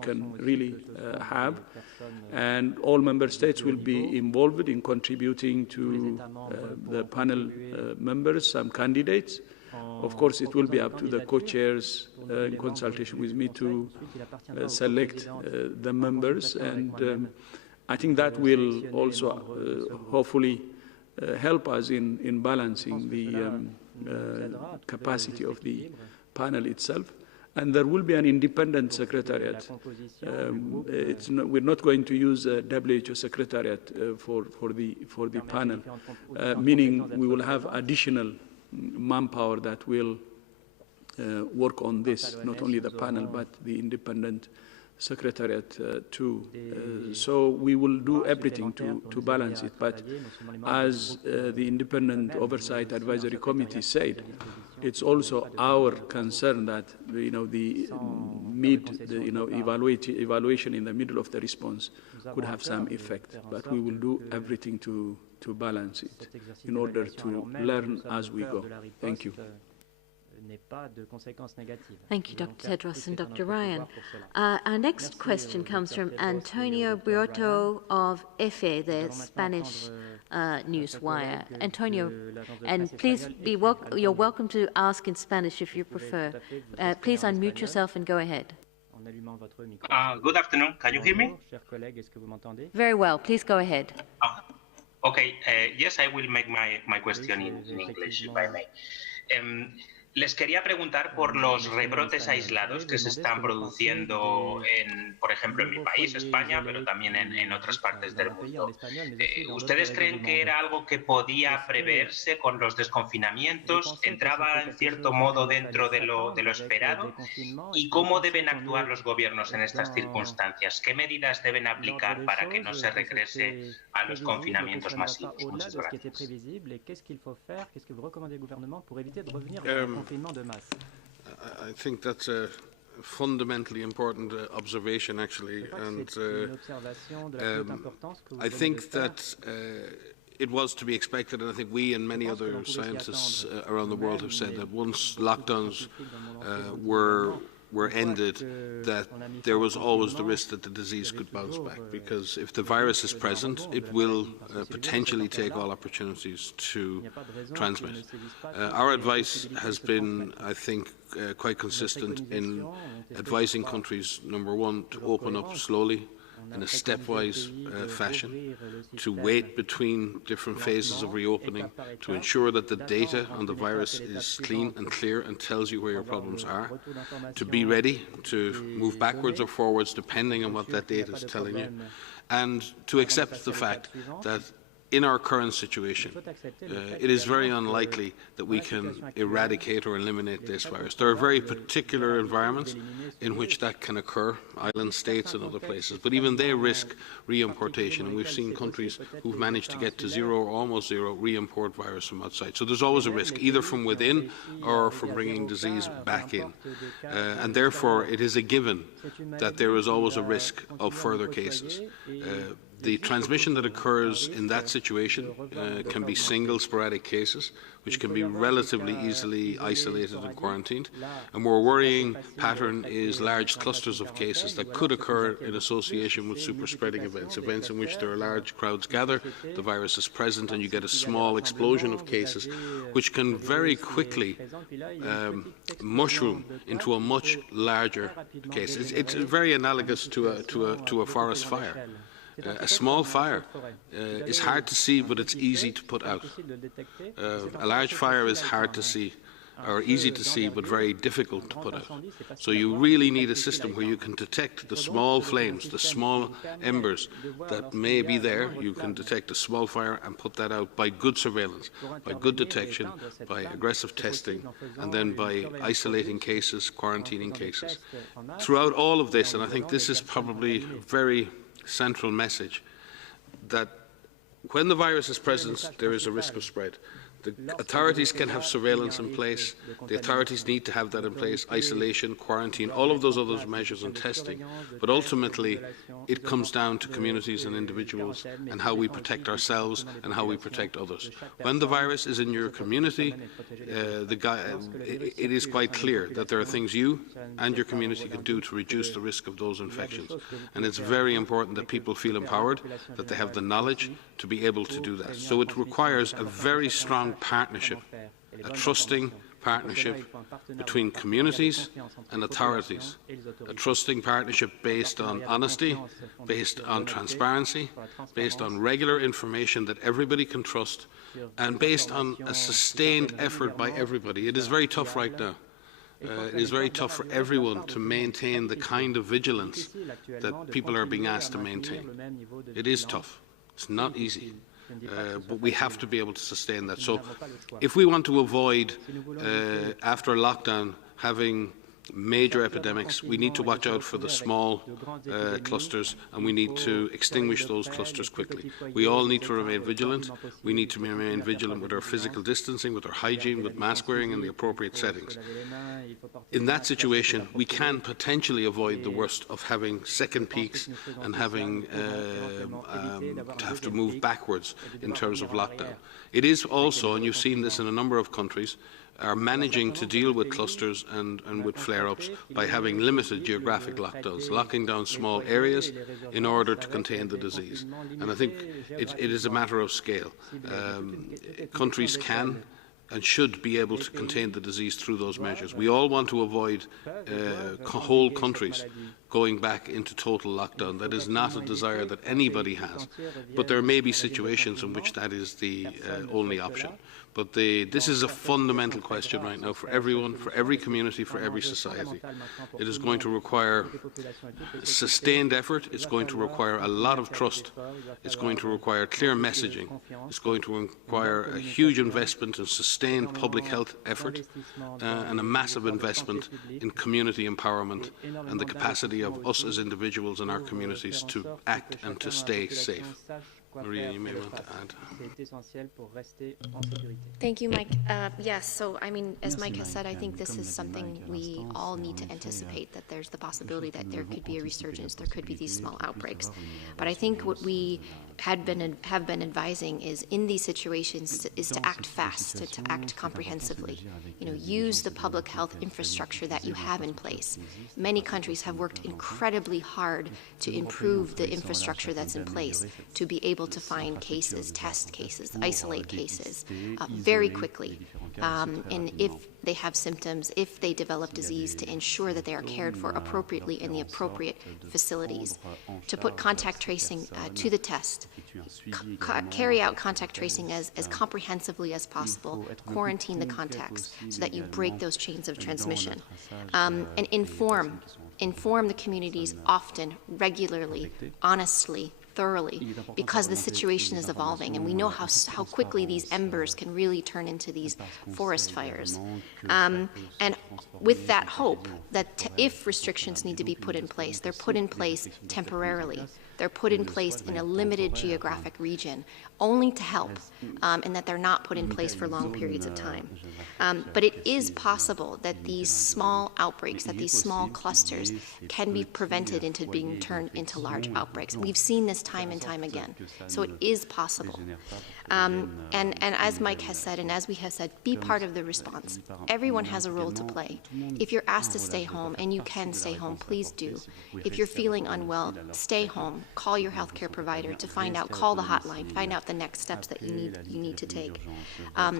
can really have. And all member states will be involved in contributing to the panel members, some candidates. Of course, it will be up to the co-chairs in consultation with me to select the members, and I think that will also hopefully help us in balancing the capacity of the panel itself. And there will be an independent secretariat. We're not going to use a WHO secretariat for the panel, meaning we will have additional manpower that will work on this, not only the panel, but the independent secretariat too. So we will do everything to balance it. But as the Independent Oversight Advisory Committee said, it's also our concern that the evaluation in the middle of the response could have some effect. But we will do everything to balance it in order to learn as we go. Thank you. Thank you, Dr. Tedros and Dr. Ryan. Our next question comes from Antonio Brioto of EFE, the Spanish news wire. Antonio, and please you're welcome to ask in Spanish if you prefer. Please unmute yourself and go ahead. Good afternoon. Can you hear me? Very well. Please go ahead. Okay. Yes, I will make my question in English, if I may. Les quería preguntar por los rebrotes aislados que se están produciendo, por ejemplo, en mi país, España, pero también en otras partes del mundo. ¿Ustedes creen que era algo que podía preverse con los desconfinamientos? ¿Entraba en cierto modo dentro de lo esperado? ¿Y cómo deben actuar los gobiernos en estas circunstancias? ¿Qué medidas deben aplicar para que no se regrese a los confinamientos masivos? Muchas gracias. I think that's a fundamentally important observation, actually, and I think that it was to be expected, and I think we and many other scientists around the world have said that once lockdowns were ended, that there was always the risk that the disease could bounce back, because if the virus is present, it will potentially take all opportunities to transmit. Our advice has been, I think, quite consistent in advising countries, number one, to open up slowly, in a stepwise fashion, to wait between different phases of reopening, to ensure that the data on the virus is clean and clear and tells you where your problems are, to be ready to move backwards or forwards depending on what that data is telling you, and to accept the fact that in our current situation, it is very unlikely that we can eradicate or eliminate this virus. There are very particular environments in which that can occur, island states and other places, but even they risk re-importation, and we've seen countries who've managed to get to zero or almost zero re-import virus from outside. So there's always a risk, either from within or from bringing disease back in. And therefore, it is a given that there is always a risk of further cases. The transmission that occurs in that situation can be single sporadic cases, which can be relatively easily isolated and quarantined. A more worrying pattern is large clusters of cases that could occur in association with super-spreading events, events in which there are large crowds gather, the virus is present, and you get a small explosion of cases, which can very quickly mushroom into a much larger case. It's very analogous to a forest fire. A small fire is hard to see, but it's easy to put out. A large fire is hard to see, or easy to see, but very difficult to put out. So you really need a system where you can detect the small flames, the small embers that may be there. You can detect a small fire and put that out by good surveillance, by good detection, by aggressive testing, and then by isolating cases, quarantining cases. Throughout all of this, and I think this is probably very central message, that when the virus is present, there is a risk of spread. The authorities can have surveillance in place. The authorities need to have that in place, isolation, quarantine, all of those other measures and testing. But ultimately, it comes down to communities and individuals and how we protect ourselves and how we protect others. When the virus is in your community, it is quite clear that there are things you and your community can do to reduce the risk of those infections. And it's very important that people feel empowered, that they have the knowledge to be able to do that. So it requires a very strong partnership, a trusting partnership between communities and authorities, a trusting partnership based on honesty, based on transparency, based on regular information that everybody can trust, and based on a sustained effort by everybody. It is very tough right now. It is very tough for everyone to maintain the kind of vigilance that people are being asked to maintain. It is tough. It's not easy. But we have to be able to sustain that. So if we want to avoid, after lockdown, having major epidemics, we need to watch out for the small clusters, and we need to extinguish those clusters quickly. We all need to remain vigilant. We need to remain vigilant with our physical distancing, with our hygiene, with mask wearing in the appropriate settings. In that situation, we can potentially avoid the worst of having second peaks and having to have to move backwards in terms of lockdown. It is also, and you've seen this in a number of countries, are managing to deal with clusters and with flare-ups by having limited geographic lockdowns, locking down small areas in order to contain the disease. And I think it is a matter of scale. Countries can and should be able to contain the disease through those measures. We all want to avoid whole countries going back into total lockdown. That is not a desire that anybody has. But there may be situations in which that is the only option. But this is a fundamental question right now for everyone, for every community, for every society. It is going to require sustained effort. It's going to require a lot of trust. It's going to require clear messaging. It's going to require a huge investment in sustained public health effort and a massive investment in community empowerment and the capacity of us as individuals in our communities to act and to stay safe. Maria, you may want to add. Thank you, Mike. Yes, so I mean, as Mike has said, I think this is something we all need to anticipate, that there's the possibility that there could be a resurgence, there could be these small outbreaks. But I think what we have been advising is, in these situations, is to act fast, to act comprehensively. You know, use the public health infrastructure that you have in place. Many countries have worked incredibly hard to improve the infrastructure that's in place, to be able to find cases, test cases, isolate cases very quickly. And if they have symptoms, if they develop disease, to ensure that they are cared for appropriately in the appropriate facilities. To put contact tracing to the test. Carry out contact tracing as comprehensively as possible. Quarantine the contacts so that you break those chains of transmission. And inform the communities often, regularly, honestly, thoroughly, because the situation is evolving, and we know how quickly these embers can really turn into these forest fires. And with that hope that if restrictions need to be put in place, they're put in place temporarily. They're put in place in a limited geographic region, only to help, and that they're not put in place for long periods of time. But it is possible that these small outbreaks, that these small clusters can be prevented into being turned into large outbreaks. We've seen this time and time again. So it is possible. And as Mike has said, and as we have said, be part of the response. Everyone has a role to play. If you're asked to stay home, and you can stay home, please do. If you're feeling unwell, stay home. Call your healthcare provider to find out, call the hotline, find out the next steps that you need to take.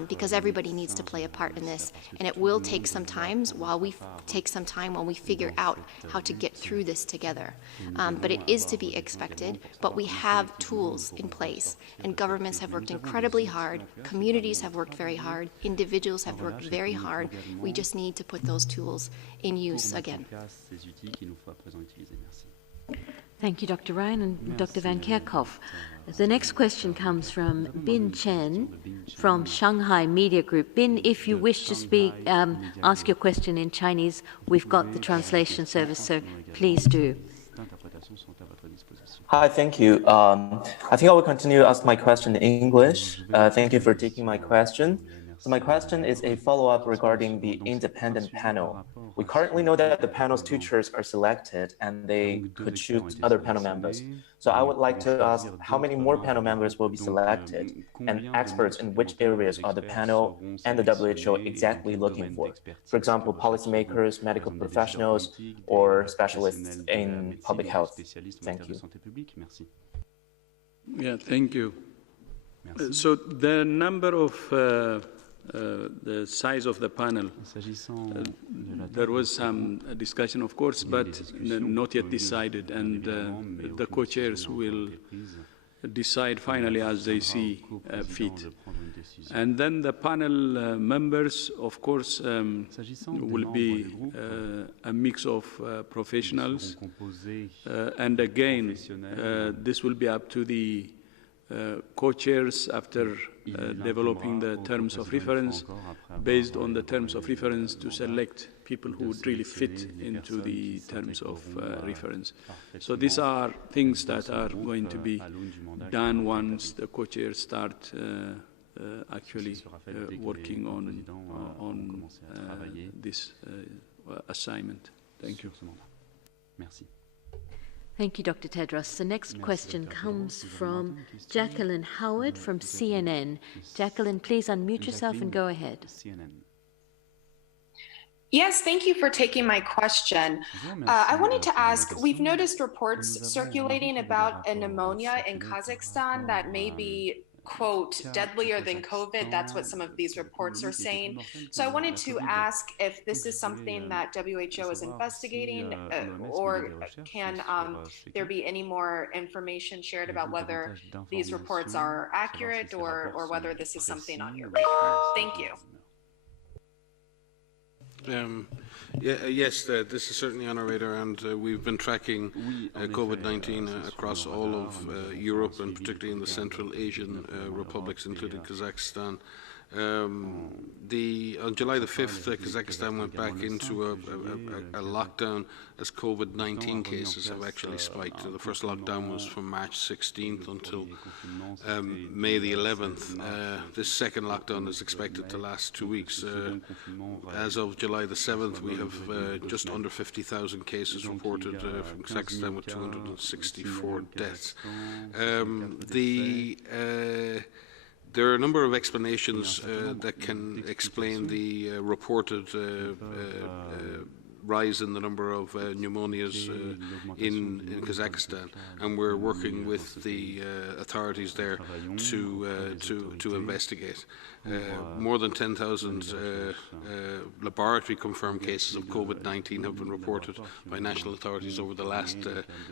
Because everybody needs to play a part in this. And it will take some time while we figure out how to get through this together. But it is to be expected, but we have tools in place. And governments have worked incredibly hard, communities have worked very hard, individuals have worked very hard. We just need to put those tools in use again. Thank you, Dr. Ryan and Dr. Van Kerkhoff. The next question comes from Bin Chen from Shanghai Media Group. Bin, if you wish to speak, ask your question in Chinese, we've got the translation service, so please do. Hi, thank you. I think I will continue to ask my question in English. Thank you for taking my question. So my question is a follow-up regarding the independent panel. We currently know that the panel's two chairs are selected and they could choose other panel members. So I would like to ask how many more panel members will be selected and experts in which areas are the panel and the WHO exactly looking for? For example, policymakers, medical professionals, or specialists in public health. Thank you. Yeah, thank you. So the number of the size of the panel, there was some discussion, of course, but not yet decided, and the co-chairs will decide finally as they see fit. And then the panel members, of course, will be a mix of professionals, and again, this will be up to the co-chairs after developing the terms of reference, based on the terms of reference to select people who would really fit into the terms of reference. So these are things that are going to be done once the co-chairs start actually working on this assignment. Thank you. Thank you, Dr. Tedros. The next question comes from Jacqueline Howard from CNN. Jacqueline, please unmute yourself and go ahead. Yes, thank you for taking my question. I wanted to ask, we've noticed reports circulating about a pneumonia in Kazakhstan that may be, quote, deadlier than COVID. That's what some of these reports are saying. So I wanted to ask if this is something that WHO is investigating, or can there be any more information shared about whether these reports are accurate, or whether this is something on your radar? Thank you. Yes, this is certainly on our radar, and we've been tracking COVID-19 across all of Europe, and particularly in the Central Asian republics, including Kazakhstan. On July the 5th, Kazakhstan went back into a lockdown as COVID-19 cases have actually spiked. The first lockdown was from March 16th until May the 11th. This second lockdown is expected to last 2 weeks. As of July the 7th, we have just under 50,000 cases reported from Kazakhstan, with 264 deaths. There are a number of explanations that can explain the reported rise in the number of pneumonias in Kazakhstan, and we're working with the authorities there to investigate. More than 10,000 laboratory confirmed cases of COVID-19 have been reported by national authorities over the last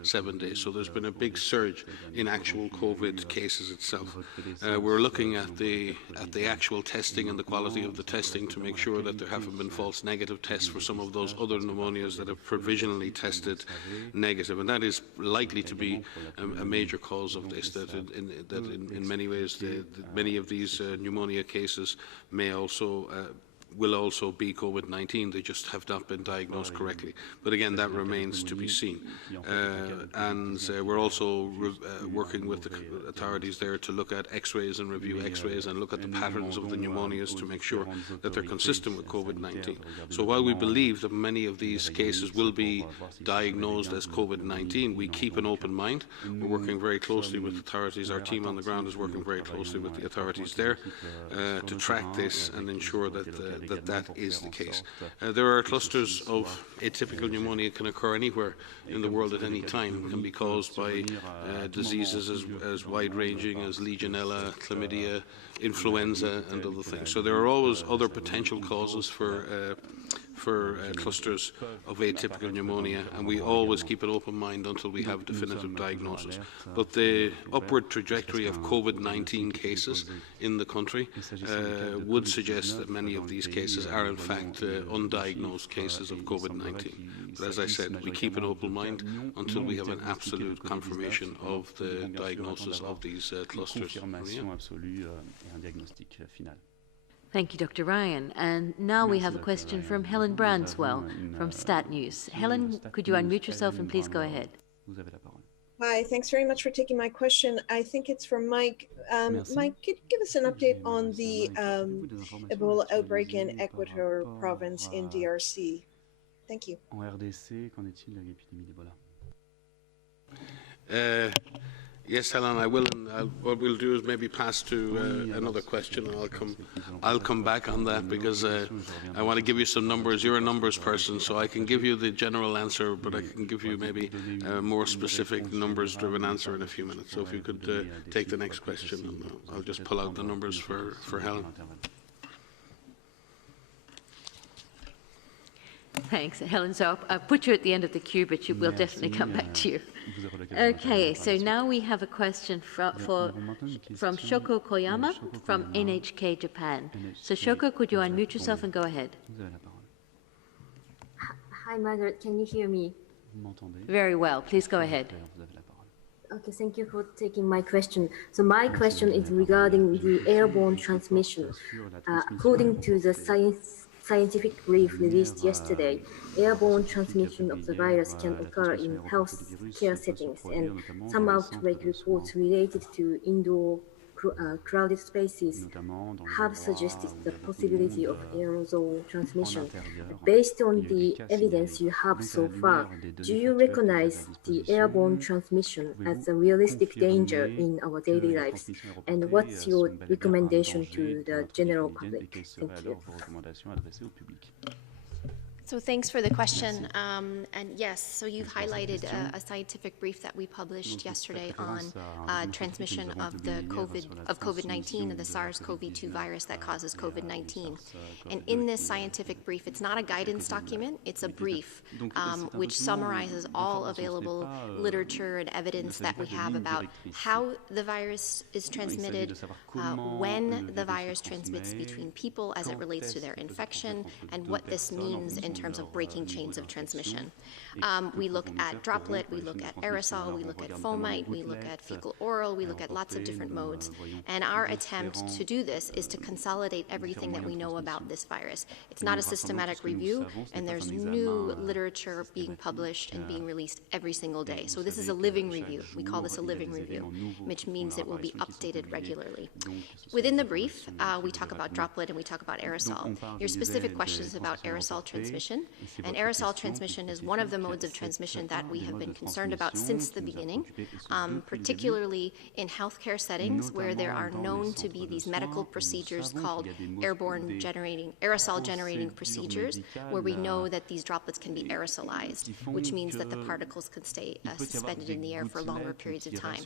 7 days. So there's been a big surge in actual COVID cases itself. We're looking at the actual testing and the quality of the testing to make sure that there haven't been false negative tests for some of those other pneumonias that have provisionally tested negative, and that is likely to be a major cause of this. That in many ways, many of these pneumonia cases will also be COVID-19. They just have not been diagnosed correctly. But again, that remains to be seen. And we're also working with the authorities there to look at X-rays and review X-rays and look at the patterns of the pneumonias to make sure that they're consistent with COVID-19. So while we believe that many of these cases will be diagnosed as COVID-19, we keep an open mind. We're working very closely with authorities. Our team on the ground is working very closely with the authorities there to track this and ensure that that is the case. There are clusters of atypical pneumonia can occur anywhere in the world at any time. It can be caused by diseases as wide-ranging as Legionella, chlamydia, influenza, and other things. So there are always other potential causes for clusters of atypical pneumonia, and we always keep an open mind until we have definitive diagnosis. But the upward trajectory of COVID-19 cases in the country would suggest that many of these cases are in fact undiagnosed cases of COVID-19. But as I said, we keep an open mind until we have an absolute confirmation of the diagnosis of these clusters. Thank you, Dr. Ryan. And now we have a question from Helen Branswell from Stat News. Helen, could you unmute yourself and please go ahead? Hi, thanks very much for taking my question. I think it's for Mike. Mike, could you give us an update on the Ebola outbreak in Equator province in DRC? Thank you. En RDC, qu'en est-il de l'épidémie d'Ebola? Yes, Helen, I will. And what we'll do is maybe pass to another question, and I'll come back on that because I want to give you some numbers. You're a numbers person, so I can give you the general answer, but I can give you maybe a more specific numbers-driven answer in a few minutes. So if you could take the next question, and I'll just pull out the numbers for Helen. Thanks, Helen. So I'll put you at the end of the queue, but we'll definitely come back to you. Okay, so now we have a question from Shoko Koyama from NHK Japan. So Shoko, could you unmute yourself and go ahead? Hi, Margaret. Can you hear me? Very well. Please go ahead. Okay, thank you for taking my question. So my question is regarding the airborne transmission. According to the scientific brief released yesterday, airborne transmission of the virus can occur in health care settings, and some outbreak reports related to indoor crowded spaces have suggested the possibility of aerosol transmission. Based on the evidence you have so far, do you recognize the airborne transmission as a realistic danger in our daily lives? And what's your recommendation to the general public? Thank you. So thanks for the question. And yes, so you've highlighted a scientific brief that we published yesterday on transmission of the COVID-19, of the SARS-CoV-2 virus that causes COVID-19. And in this scientific brief, it's not a guidance document, it's a brief which summarizes all available literature and evidence that we have about how the virus is transmitted, when the virus transmits between people as it relates to their infection, and what this means in terms of breaking chains of transmission. We look at droplet, we look at aerosol, we look at fomite, we look at fecal oral, we look at lots of different modes. And our attempt to do this is to consolidate everything that we know about this virus. It's not a systematic review, and there's new literature being published and being released every single day. So this is a living review. We call this a living review, which means it will be updated regularly. Within the brief, we talk about droplet and we talk about aerosol. Your specific question is about aerosol transmission. And aerosol transmission is one of the modes of transmission that we have been concerned about since the beginning, particularly in healthcare settings where there are known to be these medical procedures called aerosol generating procedures, where we know that these droplets can be aerosolized, which means that the particles can stay suspended in the air for longer periods of time.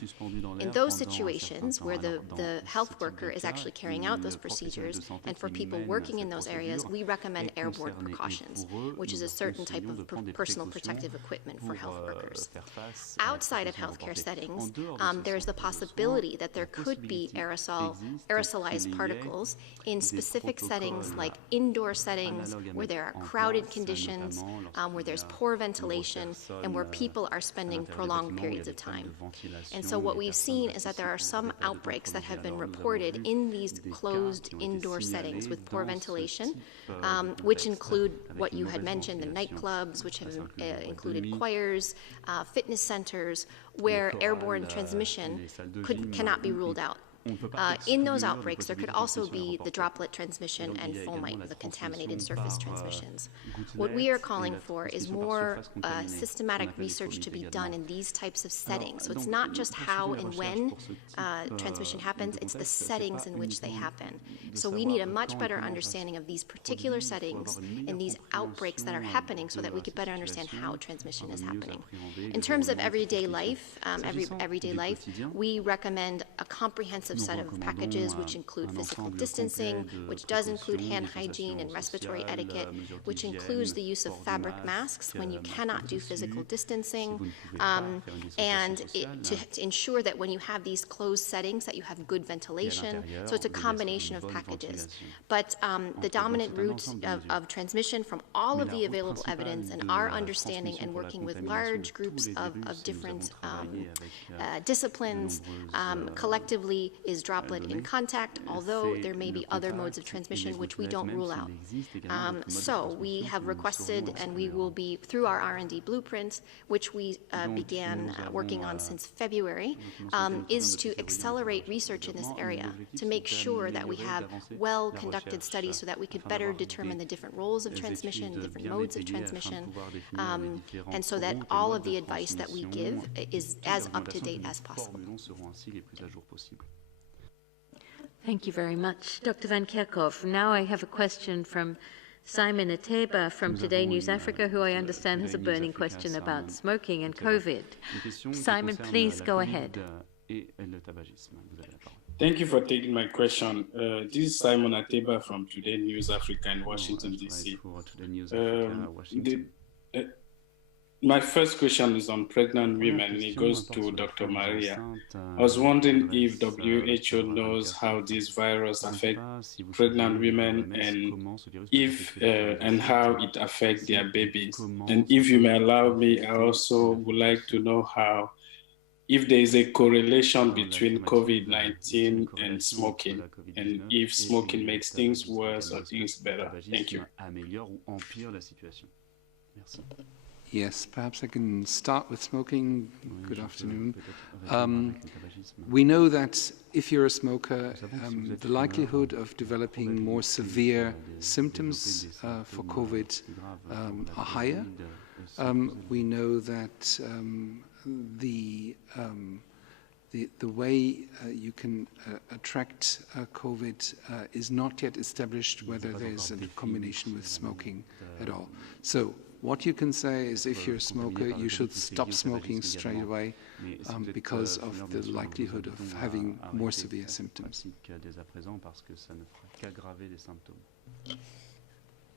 In those situations where the health worker is actually carrying out those procedures, and for people working in those areas, we recommend airborne precautions, which is a certain type of personal protective equipment for health workers. Outside of healthcare settings, there is the possibility that there could be aerosolized particles in specific settings like indoor settings where there are crowded conditions, where there's poor ventilation, and where people are spending prolonged periods of time. And so what we've seen is that there are some outbreaks that have been reported in these closed indoor settings with poor ventilation, which include what you had mentioned, the nightclubs, which have included choirs, fitness centers, where airborne transmission cannot be ruled out. In those outbreaks, there could also be the droplet transmission and fomite, the contaminated surface transmissions. What we are calling for is more systematic research to be done in these types of settings. So it's not just how and when transmission happens, it's the settings in which they happen. So we need a much better understanding of these particular settings and these outbreaks that are happening so that we could better understand how transmission is happening. In terms of everyday life, we recommend a comprehensive set of packages which include physical distancing, which does include hand hygiene and respiratory etiquette, which includes the use of fabric masks when you cannot do physical distancing, and to ensure that when you have these closed settings that you have good ventilation. So it's a combination of packages. But the dominant route of transmission from all of the available evidence and our understanding and working with large groups of different disciplines collectively is droplet in contact, although there may be other modes of transmission which we don't rule out. So we have requested, and we will be, through our R&D blueprint, which we began working on since February, is to accelerate research in this area, to make sure that we have well-conducted studies so that we could better determine the different roles of transmission, different modes of transmission, and so that all of the advice that we give is as up-to-date as possible. Thank you very much, Dr. Van Kerkhove. Now I have a question from Simon Ateba from Today News Africa, who I understand has a burning question about smoking and COVID. Simon, please go ahead. Thank you for taking my question. This is Simon Ateba from Today News Africa in Washington, D.C. My first question is on pregnant women, and it goes to Dr. Maria. I was wondering if WHO knows how this virus affects pregnant women, and if and how it affects their babies. And if you may allow me, I also would like to know how, if there is a correlation between COVID-19 and smoking, and if smoking makes things worse or things better. Thank you. Yes, perhaps I can start with smoking. Good afternoon. We know that if you're a smoker, the likelihood of developing more severe symptoms for COVID are higher. We know that the way you can attract COVID is not yet established, whether there's a combination with smoking at all. So what you can say is, if you're a smoker, you should stop smoking straight away because of the likelihood of having more severe symptoms.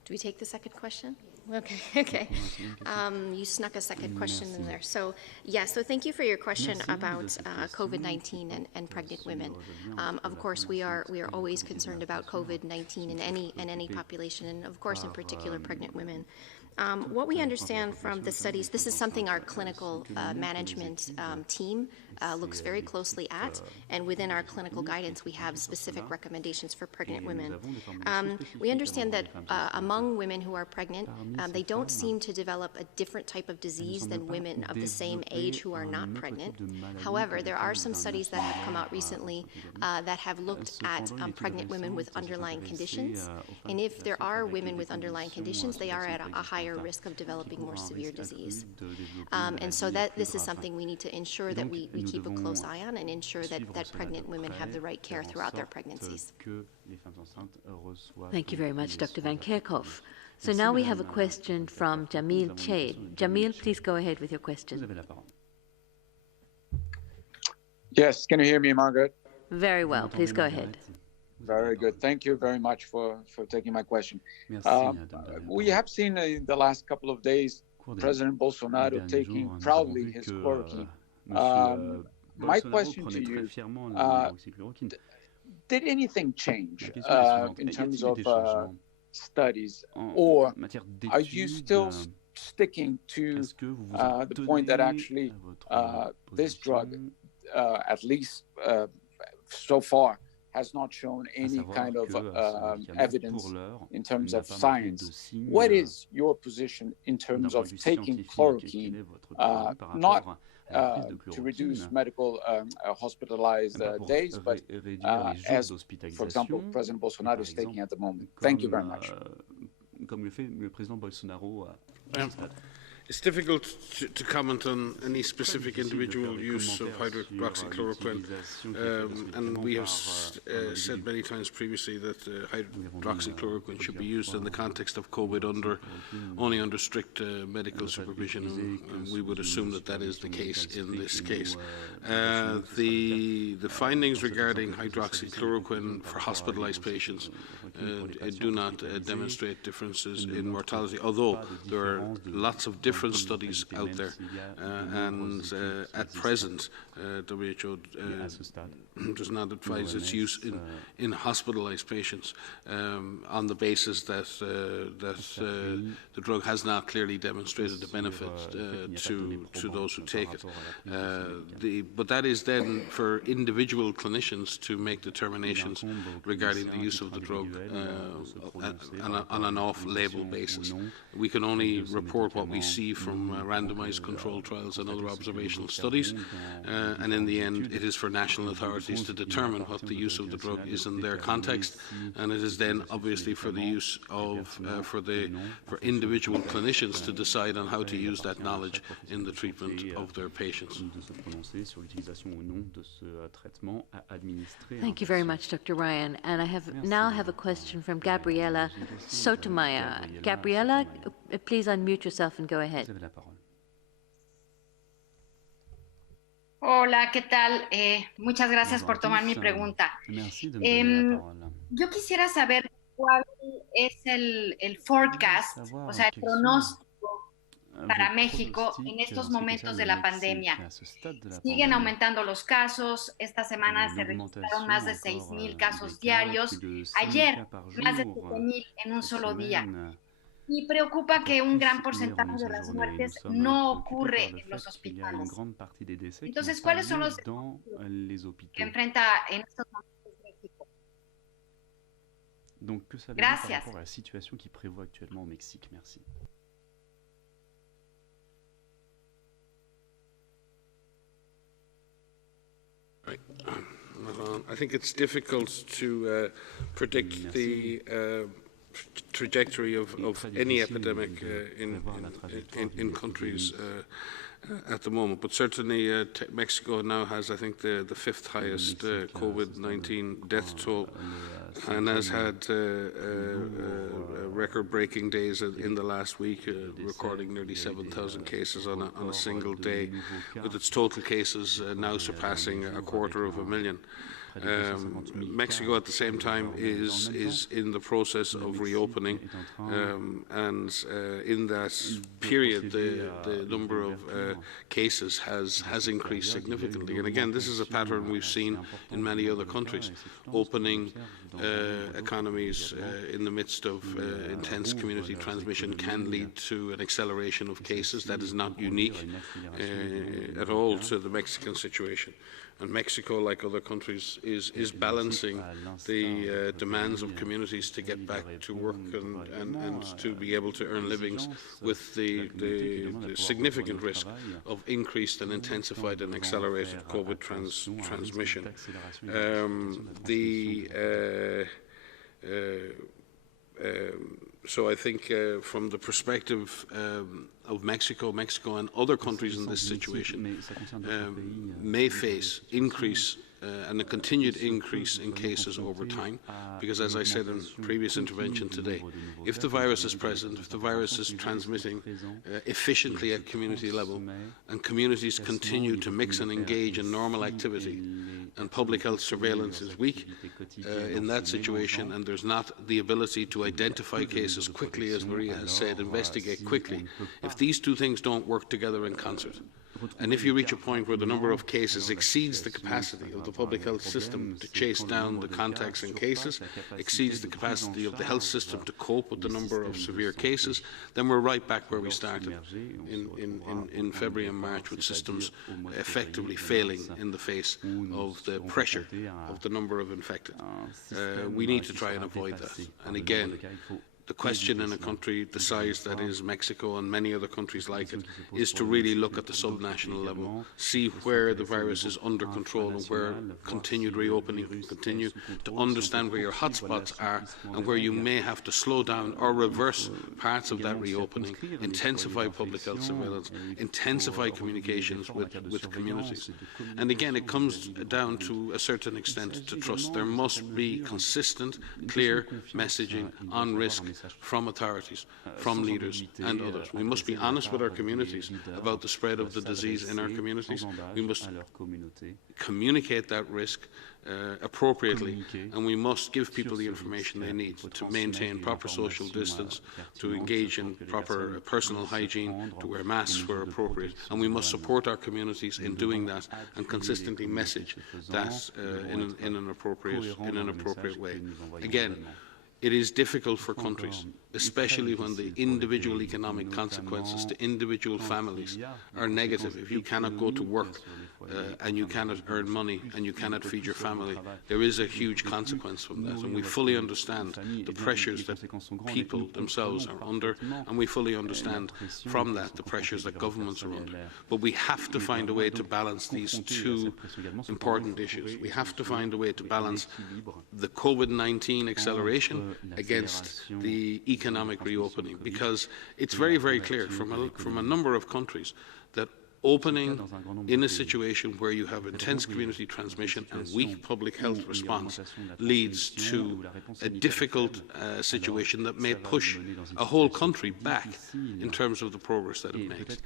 Do we take the second question? Okay. You snuck a second question in there. So, so thank you for your question about COVID-19 and pregnant women. Of course, we are always concerned about COVID-19 in any population, and of course, in particular, pregnant women. What we understand from the studies, this is something our clinical management team looks very closely at, and within our clinical guidance, we have specific recommendations for pregnant women. We understand that among women who are pregnant, they don't seem to develop a different type of disease than women of the same age who are not pregnant. However, there are some studies that have come out recently that have looked at pregnant women with underlying conditions, and if there are women with underlying conditions, they are at a higher risk of developing more severe disease. And so this is something we need to ensure that we keep a close eye on, and ensure that pregnant women have the right care throughout their pregnancies. Thank you very much, Dr. Van Kerkhove. So now we have a question from Jamil Chaid. Jamil, please go ahead with your question. Yes, can you hear me, Margaret? Very well, please go ahead. Very good. Thank you very much for taking my question. We have seen in the last couple of days President Bolsonaro taking proudly his chloroquine. My question to you, did anything change in terms of studies, or are you still sticking to the point that actually this drug, at least so far, has not shown any kind of evidence in terms of science? What is your position in terms of taking chloroquine, not to reduce medical hospitalized days, but as, for example, President Bolsonaro is taking at the moment? Thank you very much. It's difficult to comment on any specific individual use of hydroxychloroquine, and we have said many times previously that hydroxychloroquine should be used in the context of COVID only under strict medical supervision, and we would assume that is the case in this case. The findings regarding hydroxychloroquine for hospitalized patients do not demonstrate differences in mortality, although there are lots of different different studies out there, and at present, WHO does not advise its use in hospitalized patients on the basis that the drug has not clearly demonstrated a benefit to those who take it. But that is then for individual clinicians to make determinations regarding the use of the drug on an off-label basis. We can only report what we see from randomized controlled trials and other observational studies, and in the end it is for national authorities to determine what the use of the drug is in their context, and it is then obviously for the use of for individual clinicians to decide on how to use that knowledge in the treatment of their patients. Thank you very much, Dr. Ryan. And I now have a question from Gabriela Sotomayor. Gabriela, please unmute yourself and go ahead. Hola, ¿qué tal? Muchas gracias por tomar mi pregunta. Yo quisiera saber cuál es el forecast, o sea, el pronóstico para México en estos momentos de la pandemia. Siguen aumentando los casos. Esta semana se registraron más de 6,000 casos diarios. Ayer, más de 7,000 en un solo día. Y preocupa que un gran porcentaje de las muertes no ocurre en los hospitales. Entonces, ¿cuáles son los que enfrenta en estos momentos México? Donc, que savez-vous par rapport à la situation qui prévaut actuellement au Mexique? Merci. Right. I think it's difficult to predict the trajectory of any epidemic in countries at the moment, but certainly Mexico now has, I think, the fifth highest COVID-19 death toll, and has had record-breaking days in the last week, recording nearly 7,000 cases on a single day, with its total cases now surpassing 250,000. Mexico at the same time is in the process of reopening, and in that period the number of cases has increased significantly. And again, this is a pattern we've seen in many other countries. Opening economies in the midst of intense community transmission can lead to an acceleration of cases. That is not unique at all to the Mexican situation. And Mexico, like other countries, is balancing the demands of communities to get back to work and to be able to earn livings with the significant risk of increased and intensified and accelerated COVID transmission. So I think from the perspective of Mexico and other countries in this situation may face increase and a continued increase in cases over time, because as I said in previous intervention today, if the virus is present, if the virus is transmitting efficiently at community level, and communities continue to mix and engage in normal activity, and public health surveillance is weak in that situation, and there's not the ability to identify cases quickly, as Maria has said, investigate quickly, if these two things don't work together in concert, and if you reach a point where the number of cases exceeds the capacity of the public health system to chase down the contacts and cases, exceeds the capacity of the health system to cope with the number of severe cases, then we're right back where we started in February and March, with systems effectively failing in the face of the pressure of the number of infected. We need to try and avoid that. And again, the question in a country the size that is Mexico and many other countries like it is to really look at the subnational level, see where the virus is under control and where continued reopening can continue, to understand where your hotspots are and where you may have to slow down or reverse parts of that reopening, intensify public health surveillance, intensify communications with communities. And again, it comes down to a certain extent to trust. There must be consistent, clear messaging on risk from authorities, from leaders and others. We must be honest with our communities about the spread of the disease in our communities. We must communicate that risk appropriately, and we must give people the information they need to maintain proper social distance, to engage in proper personal hygiene, to wear masks where appropriate, and we must support our communities in doing that and consistently message that in an appropriate way. Again, it is difficult for countries, especially when the individual economic consequences to individual families are negative. If you cannot go to work and you cannot earn money and you cannot feed your family, there is a huge consequence from that. And we fully understand the pressures that people themselves are under, and we fully understand from that the pressures that governments are under. But we have to find a way to balance these two important issues. We have to find a way to balance the COVID-19 acceleration against the economic reopening, because it's very, very clear from a number of countries that opening in a situation where you have intense community transmission and weak public health response leads to a difficult situation that may push a whole country back in terms of the progress that it makes.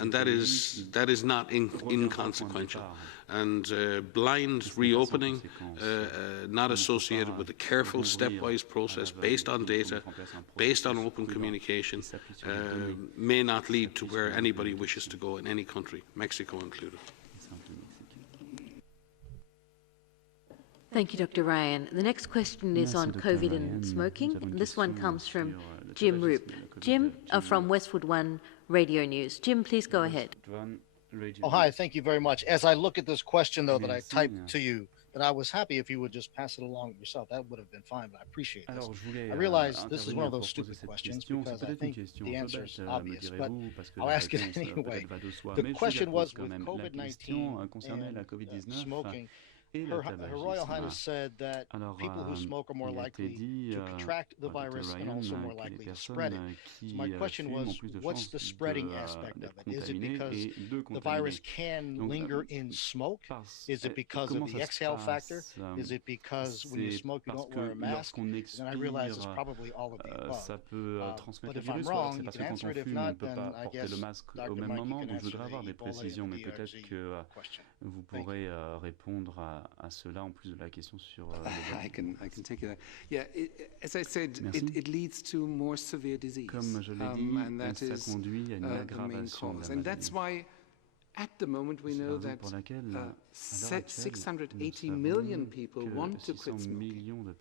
And that is not inconsequential. And blind reopening, not associated with a careful stepwise process based on data, based on open communication, may not lead to where anybody wishes to go in any country, Mexico included. Thank you, Dr. Ryan. The next question is on COVID and smoking. This one comes from Jim Roop. Jim, from Westwood One Radio News. Jim, please go ahead. Oh, hi. Thank you very much. As I look at this question, though, that I typed to you, that I was happy if you would just pass it along yourself. That would have been fine, but I appreciate this. I realize this is one of those stupid questions because I think the answer is obvious, but I'll ask it anyway. The question was with COVID-19 and smoking. Her Royal Highness said that people who smoke are more likely to contract the virus and also more likely to spread it. So my question was, what's the spreading aspect of it? Is it because the virus can linger in smoke? Is it because of the exhale factor? Is it because when you smoke you don't wear a mask? And I realize it's probably all of the above. But if I'm wrong, you can answer it. If not, then I guess Dr. Mike, you can answer the Ebola and the DRG question. Vous pourrez répondre à cela en plus de la question sur I can take that. Yeah, as I said, it leads to more severe disease. Comme je l'ai dit, and that ça is conduit à une the main aggravation cause. de la And that's why at the moment we know that 680 million people want to quit smoking.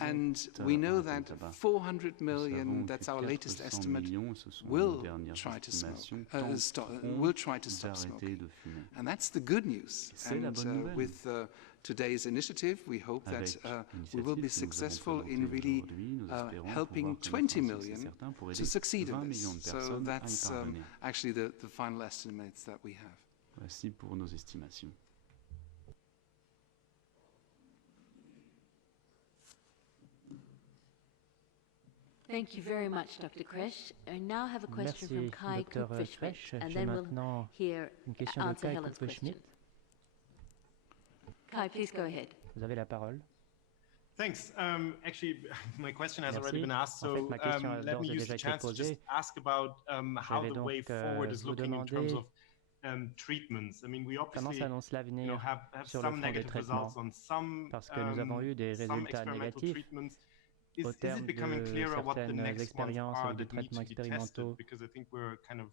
And we know that 400 million, that's our latest estimate, will try to stop smoking. And that's the good news. And with today's initiative, we hope that we will be successful in really helping 20 million to succeed in this. So that's actually the final estimates that we have. Voici pour nos estimations. Thank you very much, Dr. Kresch. I now have a question from Kai Kupferschmidt, and then we'll hear answer Helen's question. Kai, please go ahead. Vous avez la parole. Thanks. Actually, my question has already been asked, so let me use the chance to just ask about how the way forward is looking in terms of treatments. I mean, we obviously have some negative results on some experimental treatments. Is it becoming clearer what the next ones are that need to be tested? Because I think we're kind of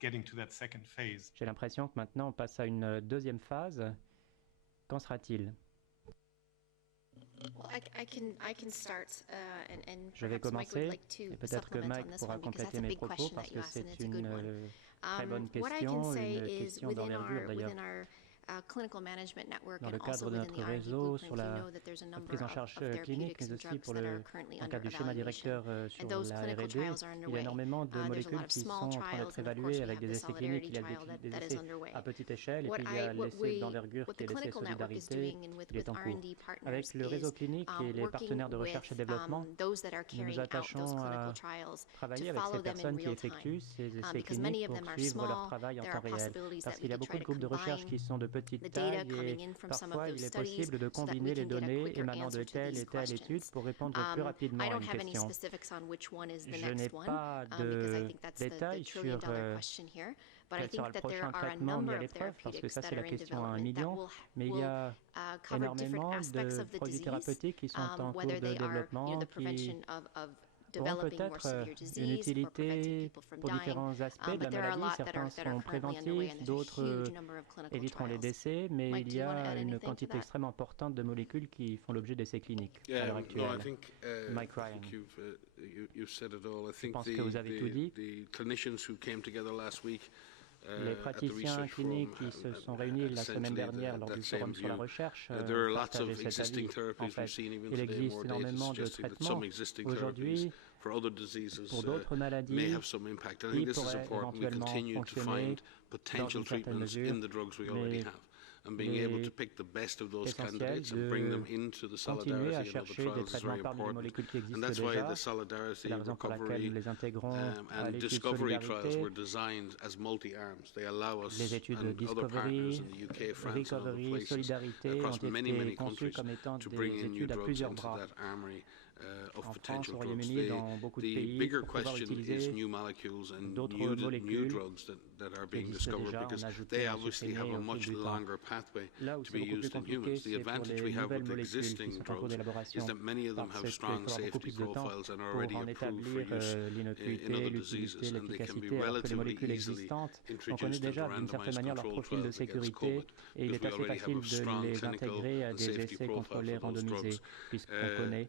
getting to that second phase. J'ai l'impression que maintenant on passe à une deuxième phase. Qu'en sera-t-il? Well, I can start, and je vais commencer, et peut-être que Mike pourra compléter mes propos parce que c'est une très bonne question, une question d'envergure d'ailleurs. Dans le cadre de notre réseau sur la prise en charge clinique, mais aussi pour le cadre du schéma directeur sur la R&D, il y a énormément de molécules qui sont en train d'être évaluées avec des essais cliniques. Il y a des essais à petite échelle et puis il y a l'essai d'envergure qui est l'essai Solidarité, qui est en cours. Avec le réseau clinique et les partenaires de recherche et développement, nous nous attachons à travailler avec ces personnes qui effectuent ces essais cliniques pour suivre leur travail en temps réel. Parce qu'il y a beaucoup de groupes de recherche qui sont de petite taille et parfois il est possible de combiner les données émanant de telle et telle étude pour répondre plus rapidement à une question. Je n'ai pas de détails sur quel sera le prochain traitement mis à l'épreuve, parce que ça c'est la question à 1 million, mais il y a énormément de produits thérapeutiques qui sont en cours de développement, qui auront peut-être une utilité pour différents aspects de la maladie. Certains sont préventifs, d'autres éviteront les décès, mais il y a une quantité extrêmement importante de molécules qui font l'objet d'essais cliniques à l'heure actuelle. Mike Ryan. Je pense que vous avez tout dit. Les praticiens cliniques qui se sont réunis la semaine dernière lors du forum sur la recherche partageaient cet avis. En fait, il existe énormément de traitements aujourd'hui pour d'autres maladies qui pourraient éventuellement fonctionner dans une certaine mesure, and being able to pick the best of those candidates and bring them into the solidarity and other trials is very important. And that's why the solidarity, recovery, and discovery trials were designed as multi-arms. They allow us and other partners in the UK, France, and other places across many, many countries to bring in new drugs into that armory of potential drugs. The bigger question is new molecules and new drugs that are being discovered, because they obviously have a much longer pathway to be used in humans. The advantage we have with existing drugs is that many of them have strong safety profiles and are already approved for use in other diseases, and they can be relatively easily introduced into randomized control trials against COVID, because we already have a strong clinical and safety profile for those drugs.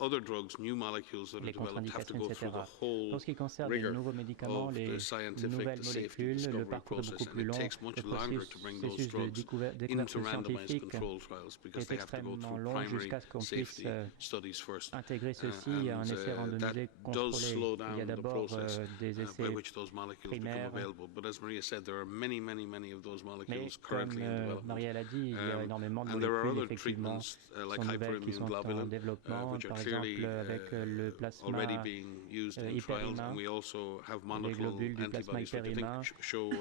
Other drugs, new molecules that are developed, have to go through the whole rigor of the scientific, the safety discovery process, and it takes much longer to bring those drugs into randomized control trials, because they have to go through primary safety studies first. And that does slow down the process by which those molecules become available. But as Maria said, there are many, many, many of those molecules currently in development. And there are other treatments like hyperimmune globulin, which are clearly already being used in trials, and we also have monoclonal antibodies which I think show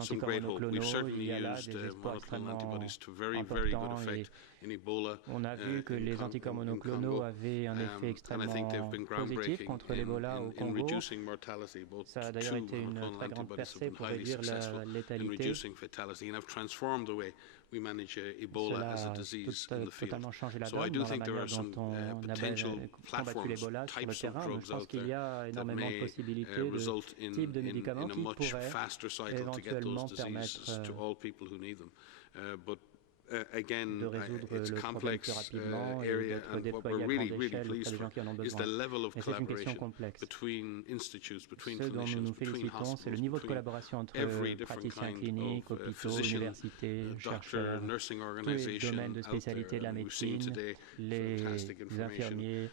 some great hope. We've certainly used monoclonal antibodies to very, very good effect in Ebola. On a vu que les anticorps monoclonaux avaient un effet extrêmement positif contre l'Ebola au Congo. Ça a d'ailleurs été une très grande percée pour réduire la létalité. We manage Ebola as a disease in the field. So I do think there are some potential platforms, types of drugs out there that may result in a much faster cycle to get those diseases to all people who need them. But again, it's a complex area, and what we're really, really pleased for is the level of collaboration between institutes, between clinicians, between hospitals, between every different kind of physician, doctor, nursing organization out there. And we've seen today fantastic information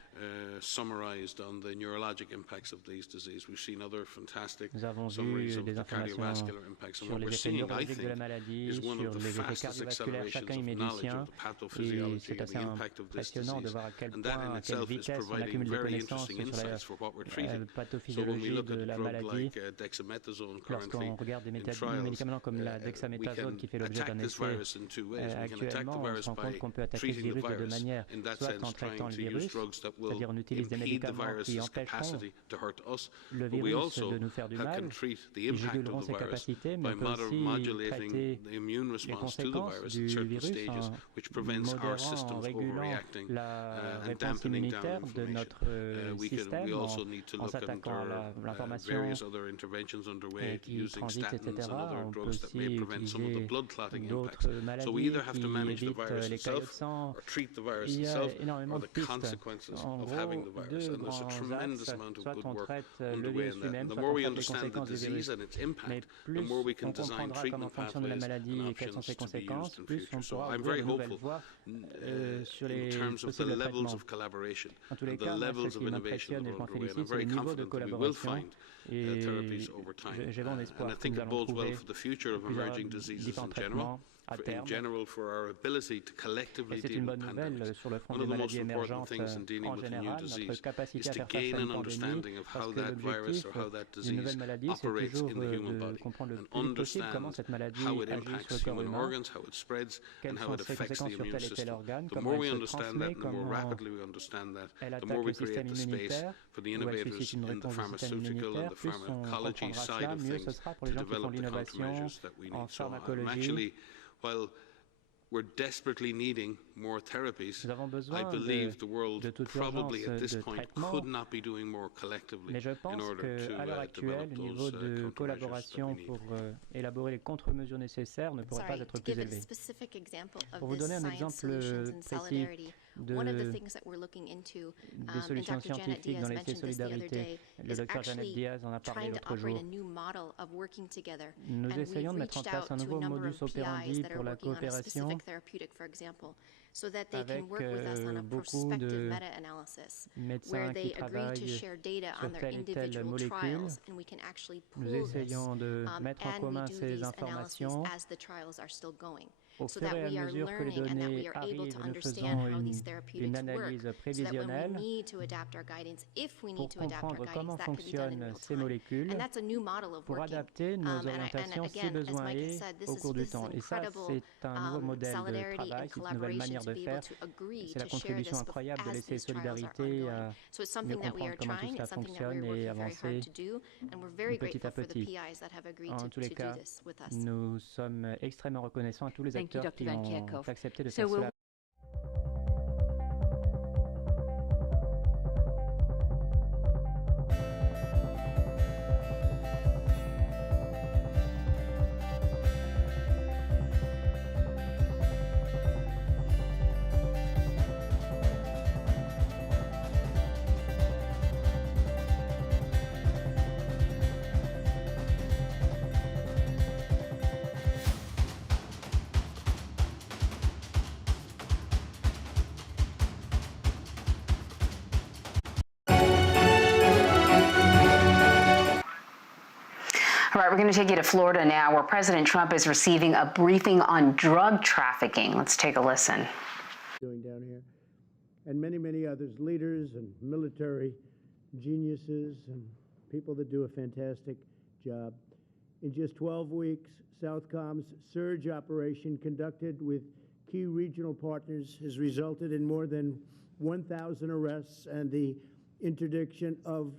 summarized on the neurologic impacts of these diseases. We've seen other fantastic summaries of the cardiovascular impacts. And what we're seeing, I think, is one of the fastest accelerations of knowledge of the pathophysiology and the impact of this disease. And that in itself is providing very interesting insights for what we're treating. So when we look at a drug like dexamethasone currently in trials, we can attack this virus in two ways. We can attack the virus by treating the virus, in that sense trying to use drugs that will impede the virus's capacity to hurt us. But we also can treat the impact of the virus by modulating the immune response to the virus at certain stages, which prevents our systems overreacting and dampening down inflammation. We also need to look at various other interventions underway using statins and other drugs that may prevent some of the blood clotting impacts. So we either have to manage the virus itself or treat the virus itself, or the consequences of having the virus. And there's a tremendous amount of good work underway in that. And the more we understand the disease and its impact, the more we can design treatment pathways and options to be used in future. So I'm very hopeful in terms of the levels of collaboration and the levels of innovation that are underway. And I'm very confident that we will find therapies over time. And I think it bodes well for the future of emerging diseases in general, in general for our ability to collectively deal with pandemics. One of the most important things in dealing with a new disease is to gain an understanding of how that virus or how that disease operates in the human body and understand how it impacts human organs, how it spreads, and how it affects the immune system. The more we understand that, and the more rapidly we understand that, the more we create the space for the innovators in the pharmaceutical and the pharmacology side of things to develop the countermeasures that we need. So actually, while we're desperately needing more therapies, I believe the world probably at this point could not be doing more collectively in order to develop those countermeasures that we need. Élaborer les contre-mesures nécessaires ne pourrait pas être plus élevé. Pour vous donner un exemple précis des solutions scientifiques dans l'essai Solidarité, le Dr Janet Diaz en a parlé l'autre jour. Nous essayons de mettre en place un nouveau modus operandi pour la coopération avec beaucoup de médecins qui travaillent sur telle et telle molécule. Nous essayons de mettre en commun ces informations. Au fur et à mesure que les données arrivent, nous faisons une analyse prévisionnelle pour comprendre comment fonctionnent ces molécules, pour adapter nos orientations si besoin est au cours du temps. Et ça, c'est un nouveau modèle de travail, c'est une nouvelle manière de faire. C'est la contribution incroyable de l'essai Solidarité à mieux comprendre comment tout cela fonctionne et avancer petit à petit. En tous les cas, nous sommes extrêmement reconnaissants à tous les acteurs qui ont accepté de faire cela. All right, we're going to take you to Florida now, where President Trump is receiving a briefing on drug trafficking. Let's take a listen. Doing down here, and many, many others, leaders and military geniuses and people that do a fantastic job. In just 12 weeks, Southcom's surge operation conducted with key regional partners has resulted in more than 1,000 arrests and the interdiction of